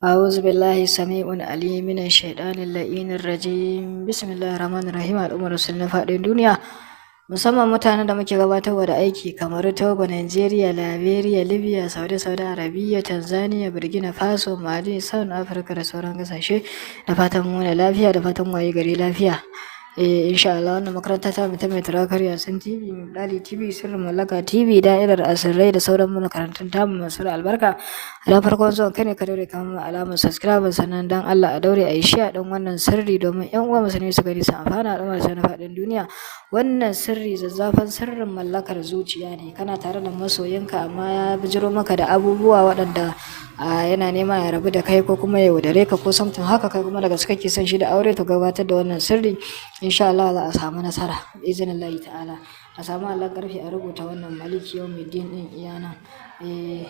أعوذ بالله السميع العليم من الشيطان اللعين الرجيم بسم الله الرحمن الرحيم al'ummar na faɗin duniya musamman mutanen da muke gabatarwa da aiki kamar Togo, Nigeria, Liberia, Libya, Saudi Arabia, Tanzania, Burkina Faso, Mali, South Africa da sauran ƙasashe. Da fatan mu da lafiya, da fatan waye gari lafiya. Insha Allah wannan makaranta ta mu ta mai turakar Yasin TV, Dali TV, Sirrin Mallaka TV, Da'irar Asirrai da sauran makarantun tamu masu albarka. Da farkon zuwan kai ne ka daure ka mu alamar subscribe sannan dan Allah a daure a yi share dan wannan sirri domin yan uwa musulmi su gani su amfana da wannan na faɗin duniya. Wannan sirri zazzafan sirrin mallakar zuciya ne, kana tare da masoyinka amma ya bijiro maka da abubuwa waɗanda yana nema ya rabu da kai ko kuma ya yaudare ka ko samtin haka, kai kuma daga kake son shi da aure, to gabatar da wannan sirri insha Allah za a samu nasara izinin ta'ala. A samu Allah karfi a rubuta wannan maliki yawmiddin din iyana.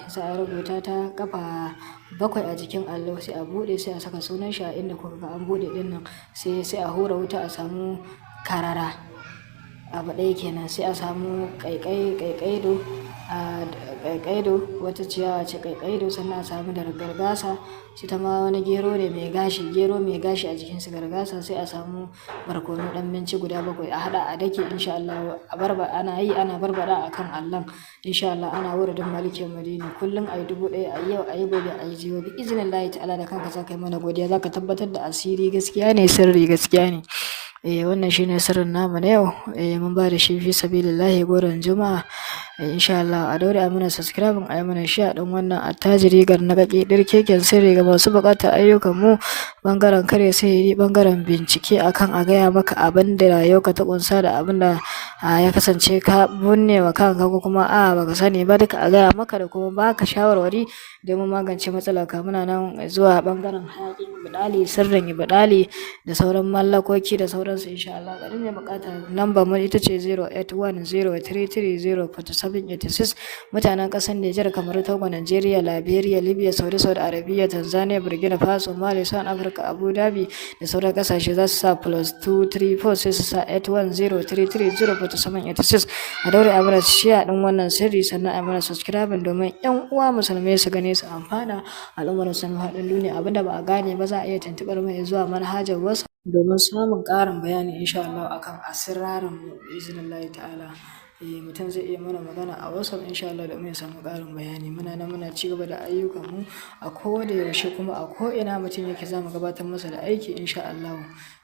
Sai a rubuta ta kafa 7 a jikin allo, sai a bude, sai a saka sunan shi a inda kuka ga an bude din nan, sai a hura wuta, a samu karara abu ɗaya kenan, sai a samu ƙaiƙaido wata ciyawa ce ƙaiƙaido, sannan a samu da gargasa, shi ta ma wani gero mai gashi a jikin su gargasa, sai a samu barkono dan minci guda 7 a hada a dake insha Allah. Ana barbada akan allon insha Allah. Ana wuridin malikin madina kullum ayi 1000, ayi yau, ayi gobe, ayi jibi bi iznillahi ta'ala. Da kanka zaka yi mana godiya, zaka tabbatar da asiri gaskiya ne, sirri gaskiya ne. Wannan shine sirrin namu na yau. Mun ba da shi fi sabilillahi goron juma'a. Insha Allah a daure a mana subscribe, a yi mana share din wannan attajiri garnagaki dirkeken sirri ga masu bukatar ayyukan mu, bangaren kare sihiri, bangaren bincike akan a gaya maka abin da rayuwarka ta kunsa da abin da ya kasance ka bunne wa kanka ko kuma baka sani ba, duka a gaya maka da kuma baka shawarwari domin magance matsalar ka. Muna nan zuwa bangaren hayakin ibadali, sirrin ibadali da sauran mallakoki da sauransu insha Allah. Garin ne bukata number mu ita ce 08103304786. Mutanen kasar Nijar, kamar Togo, Nigeria, Liberia, Libya, Saudi Arabia, Tanzania, Burkina Faso, Mali, South Africa, Abu Dhabi da sauran kasashe za su sa +234, sai su sa 8103304786. a daure a mana share din wannan sirri sannan a mana subscribe domin yan uwa musulmai su gane su amfana. Al'ummar sun haɗin duniya abinda ba a gane ba za a iya tuntuɓar mai zuwa manhajar wasu domin samun ƙarin bayani insha Allah akan asirarin mu iznillahi ta'ala. Mutum zai iya mana magana a WhatsApp insha Allah domin ya samu ƙarin bayani. Muna ci gaba da ayyukan mu a koda yaushe, kuma a ko ina mutum yake za mu gabatar masa da aiki insha Allah.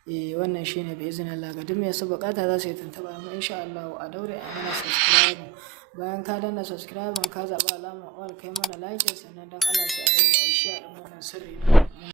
Wannan shine bi iznillah. Ga duk mai su bukata za su yi tuntuɓa mu insha Allah. A daure a mana subscribe, bayan ka danna subscribe ka zaɓi alamar all, kai mana like sannan dan Allah sai a daure a share din wannan sirri.